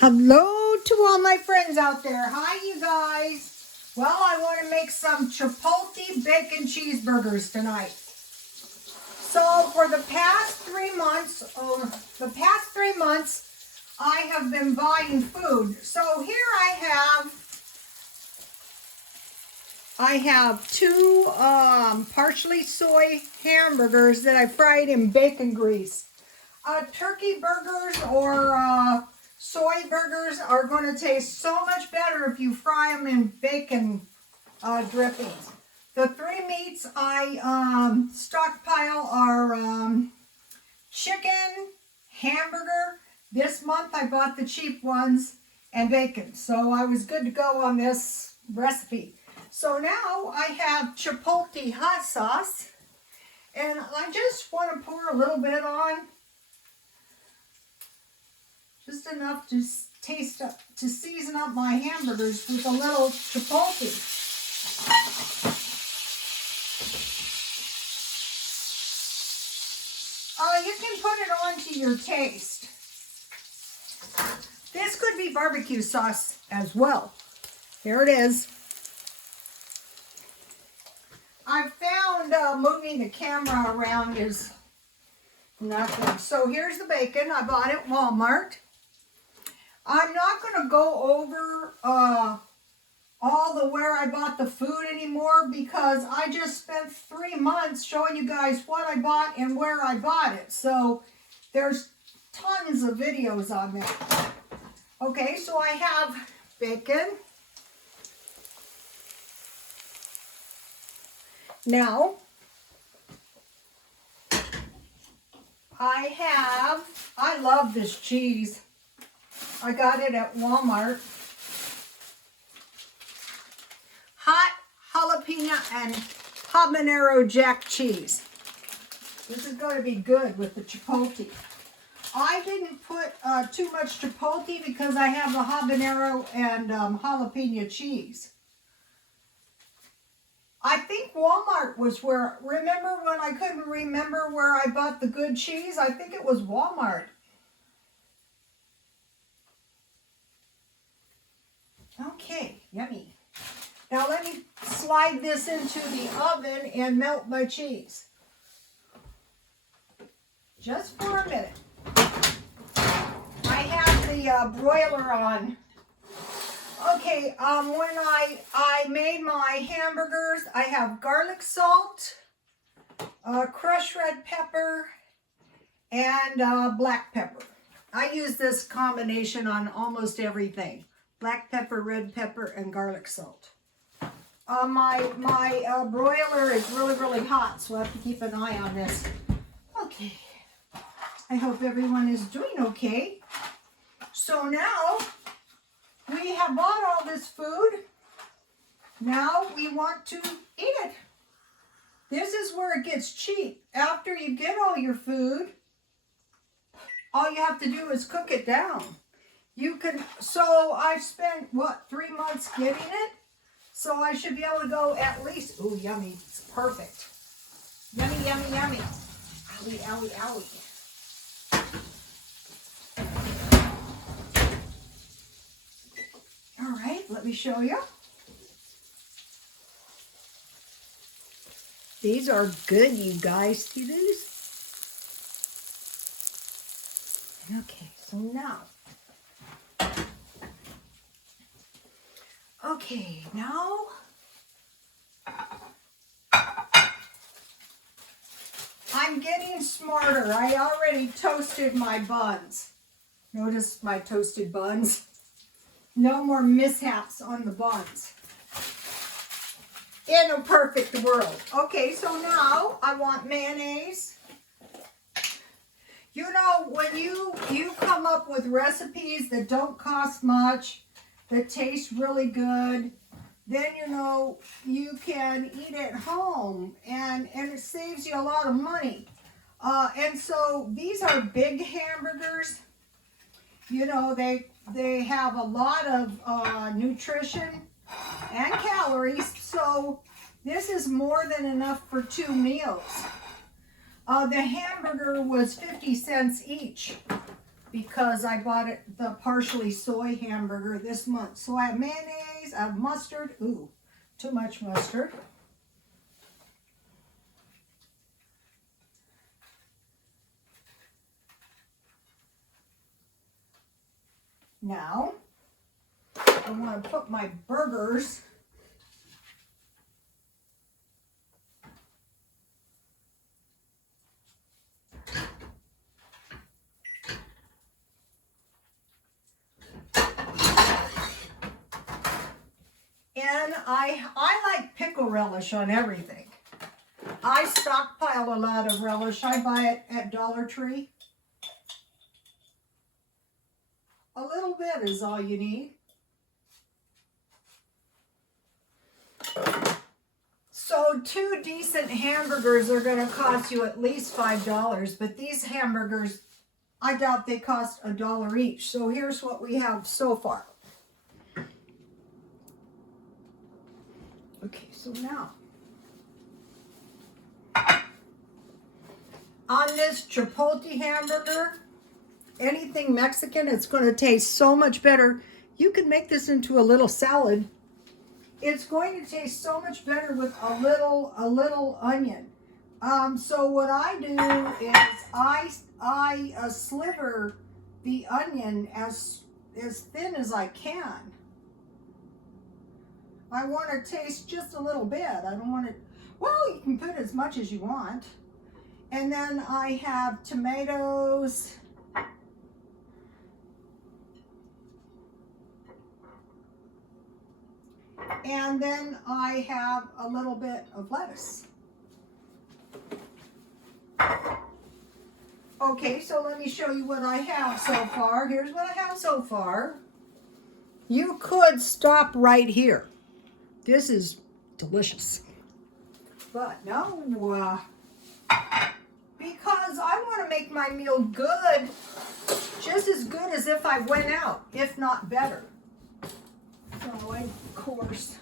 Hello to all my friends out there. Hi, you guys. Well, I want to make some Chipotle bacon cheeseburgers tonight. So for the past 3 months, I have been buying food. So here I have two partially soy hamburgers that I fried in bacon grease. Turkey burgers or soy burgers are going to taste so much better if you fry them in bacon drippings. The three meats I stockpile are chicken, hamburger. This month I bought the cheap ones, and bacon. So I was good to go on this recipe. So now I have Chipotle hot sauce, and I just want to pour a little bit on. Just enough to season up my hamburgers with a little Chipotle. You can put it on to your taste. This could be barbecue sauce as well. Here it is. I found moving the camera around is nothing. So here's the bacon. I bought it at Walmart. I'm not going to go over all the where I bought the food anymore because I just spent 3 months showing you guys what I bought and where I bought it. So there's tons of videos on that. Okay, so I have bacon. Now, I love this cheese. I got it at Walmart. Hot jalapeno and habanero jack cheese. This is going to be good with the Chipotle. I didn't put too much Chipotle because I have the habanero and jalapeno cheese. I think Walmart was where, remember when I couldn't remember where I bought the good cheese? I think it was Walmart. Okay, yummy. Now let me slide this into the oven and melt my cheese. Just for a minute. I have the broiler on. Okay, when I made my hamburgers, I have garlic salt, crushed red pepper, and black pepper. I use this combination on almost everything. Black pepper, red pepper, and garlic salt. My broiler is really hot, so I have to keep an eye on this. Okay, I hope everyone is doing okay. So now, we have bought all this food. Now we want to eat it. This is where it gets cheap. After you get all your food, all you have to do is cook it down. You can, so I spent, what, 3 months getting it? So I should be able to go at least, ooh, yummy, it's perfect. Yummy, yummy, yummy. Owie, owie, owie. All right, let me show you. These are good, you guys, to use. Okay, so now. Okay, now. I'm getting smarter. I already toasted my buns. Notice my toasted buns. No more mishaps on the buns. In a perfect world. Okay, so now I want mayonnaise. You know, when you come up with recipes that don't cost much, that taste really good, then you know you can eat at home and it saves you a lot of money. And so these are big hamburgers. You know, they have a lot of nutrition and calories, so this is more than enough for 2 meals. The hamburger was 50 cents each. because I bought it, the partially soy hamburger this month. So I have mayonnaise, I have mustard. Ooh, too much mustard. Now, I want to put my burgers and I like pickle relish on everything. I stockpile a lot of relish. I buy it at Dollar Tree. A little bit is all you need. So 2 decent hamburgers are going to cost you at least $5, but these hamburgers, I doubt they cost $1 each. So here's what we have so far. Okay, so now, on this Chipotle hamburger, anything Mexican, it's going to taste so much better. You can make this into a little salad. It's going to taste so much better with a little onion. So what I do is I sliver the onion as thin as I can. I want to taste just a little bit. I don't want it, well, you can put as much as you want. And then I have tomatoes. And then I have a little bit of lettuce. Okay, so let me show you what I have so far. Here's what I have so far. You could stop right here. This is delicious. But no, because I want to make my meal good, just as good as if I went out, if not better. So, of course.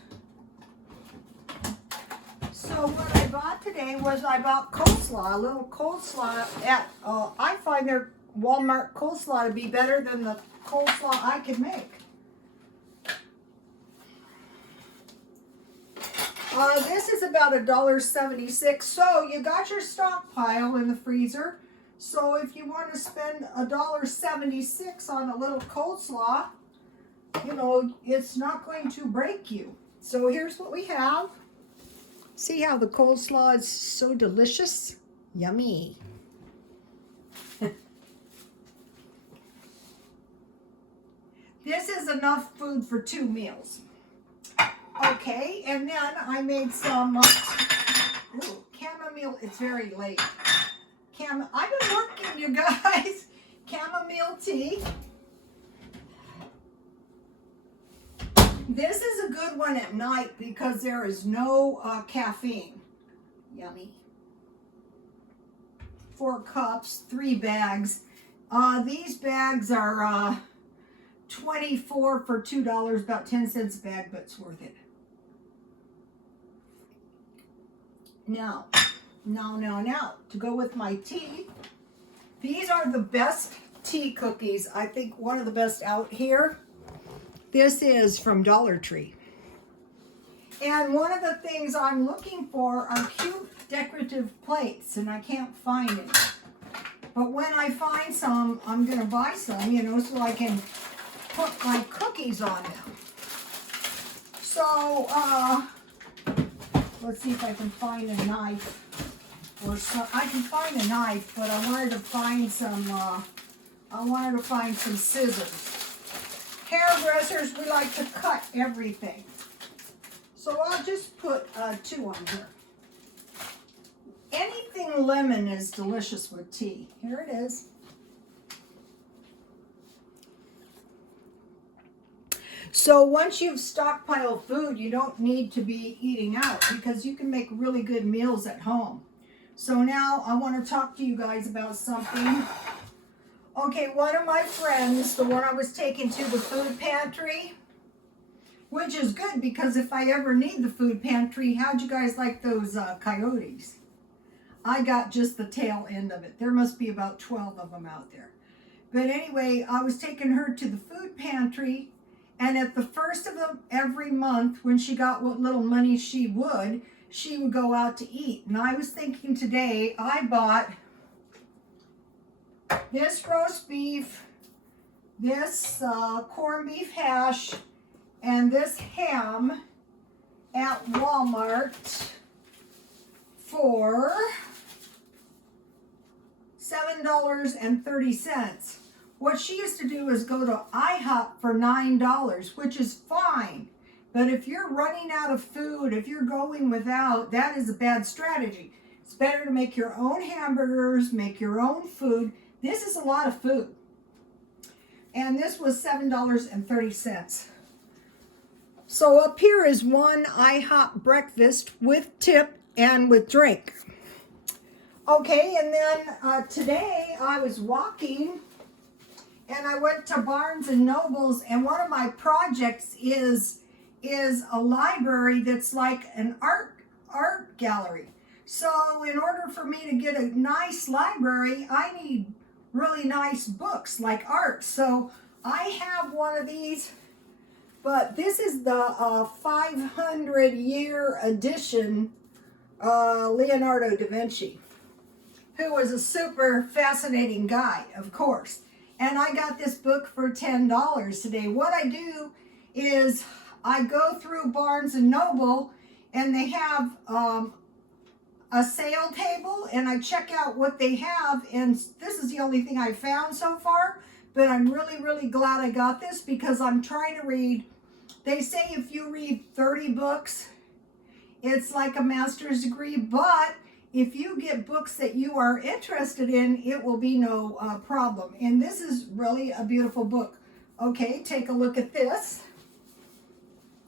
So what I bought today was I bought coleslaw, a little coleslaw at, I find their Walmart coleslaw to be better than the coleslaw I could make. This is about $1.76. So you got your stockpile in the freezer. So if you want to spend $1.76 on a little coleslaw, you know, it's not going to break you. So here's what we have. See how the coleslaw is so delicious? Yummy. This is enough food for 2 meals. Okay, and then I made some chamomile. It's very late. I've been working, you guys. Chamomile tea. This is a good one at night because there is no caffeine. Yummy. 4 cups, 3 bags. These bags are 24 for $2, about 10 cents a bag, but it's worth it. Now, to go with my tea, these are the best tea cookies. I think one of the best out here. This is from Dollar Tree. And one of the things I'm looking for are cute decorative plates, and I can't find any. But when I find some, I'm going to buy some, you know, so I can put my cookies on them. So, let's see if I can find a knife. Or some, I can find a knife, but I wanted to find some, scissors. Hairdressers, we like to cut everything. So I'll just put 2 on here. Anything lemon is delicious with tea. Here it is. So once you've stockpiled food, you don't need to be eating out because you can make really good meals at home. So now I want to talk to you guys about something. Okay, one of my friends, the one I was taking to the food pantry, which is good because if I ever need the food pantry, how'd you guys like those coyotes? I got just the tail end of it. There must be about 12 of them out there. But anyway, I was taking her to the food pantry, and at the first of every month, when she got what little money she would go out to eat. And I was thinking today, I bought this roast beef, this corned beef hash, and this ham at Walmart for $7.30. What she used to do is go to IHOP for $9, which is fine. But if you're running out of food, if you're going without, that is a bad strategy. It's better to make your own hamburgers, make your own food. This is a lot of food. And this was $7.30. So up here is one IHOP breakfast with tip and with drink. Okay, and then today I was walking and I went to Barnes and Nobles, and one of my projects is a library that's like an art gallery. So in order for me to get a nice library, I need really nice books like art. So I have one of these, but this is the 500-year edition Leonardo da Vinci, who was a super fascinating guy, of course. And I got this book for $10 today. What I do is I go through Barnes and Noble, and they have a sale table, and I check out what they have. And this is the only thing I found so far, but I'm really, really glad I got this because I'm trying to read. They say if you read 30 books, it's like a master's degree, but if you get books that you are interested in, it will be no problem. And this is really a beautiful book. Okay, take a look at this.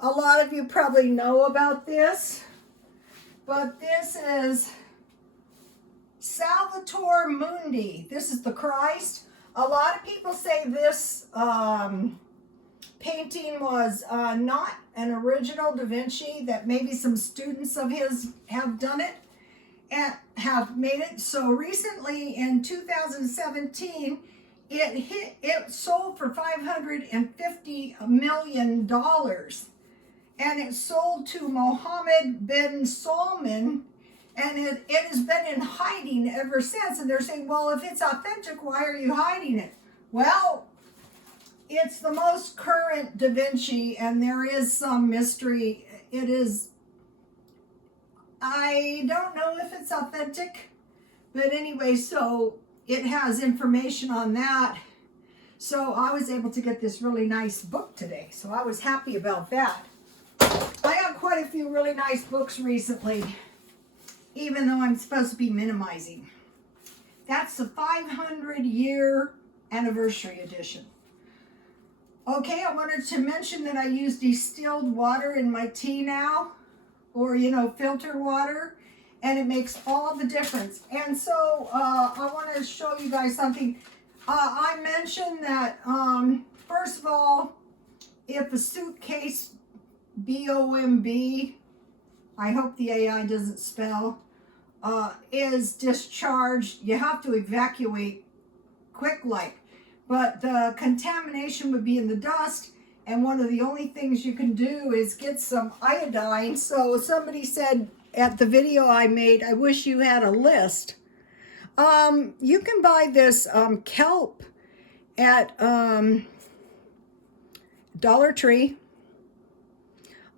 A lot of you probably know about this, but this is Salvator Mundi. This is the Christ. A lot of people say this painting was not an original Da Vinci, that maybe some students of his have done it and have made it. So recently in 2017, it sold for $550 million. And it sold to Mohammed bin Salman, and it has been in hiding ever since. And they're saying, well, if it's authentic, why are you hiding it? Well, it's the most current Da Vinci, and there is some mystery. It is, I don't know if it's authentic, but anyway, so it has information on that. So I was able to get this really nice book today, so I was happy about that. I got quite a few really nice books recently, even though I'm supposed to be minimizing. That's the 500-year anniversary edition. Okay, I wanted to mention that I use distilled water in my tea now, or, you know, filtered water, and it makes all the difference. And so I want to show you guys something. I mentioned that, first of all, if a suitcase, B-O-M-B, I hope the AI doesn't spell, is discharged, you have to evacuate quick like. But the contamination would be in the dust, and one of the only things you can do is get some iodine. So somebody said at the video I made, I wish you had a list. You can buy this kelp at Dollar Tree.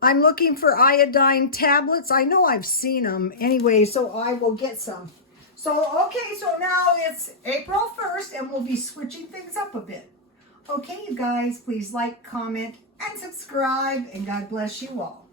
I'm looking for iodine tablets. I know I've seen them anyway, so I will get some. So, okay, so now it's April 1st, and we'll be switching things up a bit. Okay, you guys, please like, comment, and subscribe, and God bless you all.